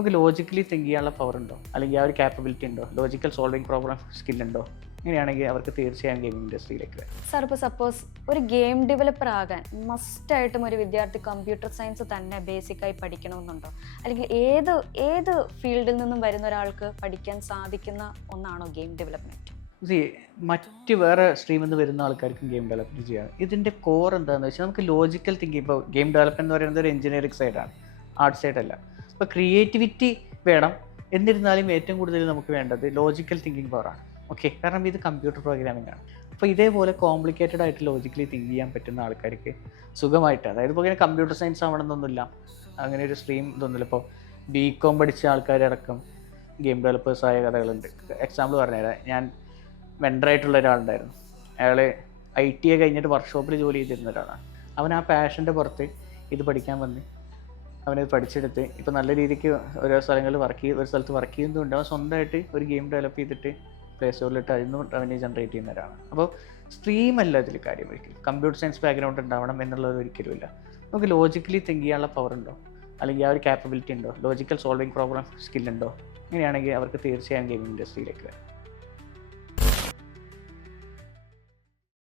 നമുക്ക് logically think ചെയ്യാനുള്ള power ഉണ്ടോ, അല്ലെങ്കിൽ ആ ഒരു കാപ്പബിലിറ്റി ഉണ്ടോ, ലോജിക്കൽ സോൾവിങ് പ്രോബ്ലം സ്കില്ലുണ്ടോ? അങ്ങനെയാണെങ്കിൽ അവർക്ക് തീർച്ചയായും ഗെയിമിംഗ് ഇൻഡസ്ട്രിയിലേക്ക് വരാം. സാർ, ഇപ്പോൾ സപ്പോസ് ഒരു ഗെയിം ഡെവലപ്പർ ആകാൻ മസ്റ്റായിട്ടും ഒരു വിദ്യാർത്ഥി കമ്പ്യൂട്ടർ സയൻസ് തന്നെ ബേസിക്കായി പഠിക്കണമെന്നുണ്ടോ? അല്ലെങ്കിൽ ഏത് ഫീൽഡിൽ നിന്നും വരുന്ന ഒരാൾക്ക് പഠിക്കാൻ സാധിക്കുന്ന ഒന്നാണോ ഗെയിം ഡെവലപ്മെൻറ്റ്? മറ്റ് വേറെ സ്ട്രീമിൽ നിന്ന് വരുന്ന ആൾക്കാർക്കും ഗെയിം ഡെവലപ്മെൻറ്റ് ചെയ്യാം. ഇതിൻ്റെ കോർ എന്താണെന്ന് വെച്ചാൽ നമുക്ക് ലോജിക്കൽ തിങ്കിങ്. ഇപ്പോൾ ഗെയിം ഡെവലപ്മെൻറ്റ് എന്ന് പറയുന്നത് ഒരു എഞ്ചിനീയറിംഗ് സൈഡാണ്, ആർട്ട് സൈഡല്ല. അപ്പോൾ ക്രിയേറ്റിവിറ്റി വേണം. എന്നിരുന്നാലും ഏറ്റവും കൂടുതൽ നമുക്ക് വേണ്ടത് ലോജിക്കൽ തിങ്കിങ് പവറാണ്. ഓക്കെ, കാരണം ഇത് കമ്പ്യൂട്ടർ പ്രോഗ്രാമിംഗ് ആണ്. അപ്പോൾ ഇതേപോലെ കോംപ്ലിക്കേറ്റഡ് ആയിട്ട് ലോജിക്കലി തിങ്ക് ചെയ്യാൻ പറ്റുന്ന ആൾക്കാർക്ക് സുഖമായിട്ട്, അതായത് ഇപ്പോൾ ഇങ്ങനെ കമ്പ്യൂട്ടർ സയൻസ് ആവണമെന്നൊന്നുമില്ല, അങ്ങനെ ഒരു സ്ട്രീം ഇതൊന്നുമില്ല. ഇപ്പോൾ BCom പഠിച്ച ആൾക്കാരടക്കം ഗെയിം ഡെവലപ്പേഴ്സായ കഥകളുണ്ട്. എക്സാമ്പിൾ പറഞ്ഞുതരാം. ഞാൻ വെണ്ടറായിട്ടുള്ള ഒരാളുണ്ടായിരുന്നു. അയാൾ ITA കഴിഞ്ഞിട്ട് വർക്ക്ഷോപ്പിൽ ജോലി ചെയ്തിരുന്ന ഒരാളാണ്. അവൻ ആ പാഷൻ്റെ പുറത്ത് ഇത് പഠിക്കാൻ വന്ന് അവനത് പഠിച്ചെടുത്ത് ഇപ്പോൾ നല്ല രീതിക്ക് ഓരോ സ്ഥലങ്ങളിൽ ഒരു സ്ഥലത്ത് വർക്ക് ചെയ്യുന്നതുകൊണ്ട് അവൻ സ്വന്തമായിട്ട് ഒരു ഗെയിം ഡെവലപ്പ് ചെയ്തിട്ട് പ്ലേ സ്റ്റോറിലിട്ട് അതിൽ നിന്ന് റവന്യൂ ജനറേറ്റ് ചെയ്യുന്ന ഒരാളാണ്. അപ്പോൾ സ്ട്രീം അല്ല ഇതിൽ കാര്യം. ഒരിക്കലും കമ്പ്യൂട്ടർ സയൻസ് ബാക്ക്ഗ്രൗണ്ട് ഉണ്ടാവണം എന്നുള്ളത് ഒരിക്കലും ഇല്ല. നമുക്ക് ലോജിക്കലി തിങ്ക് ചെയ്യാനുള്ള പവർ ഉണ്ടോ, അല്ലെങ്കിൽ ആ ഒരു കാപ്പബിലിറ്റി ഉണ്ടോ, ലോജിക്കൽ സോൾവിങ് പ്രോബ്ലം സ്കില്ലുണ്ടോ? അങ്ങനെയാണെങ്കിൽ അവർക്ക് തീർച്ചയായും ഗെയിമിംഗ് ഇൻഡസ്ട്രിയിലേക്ക് വരാം.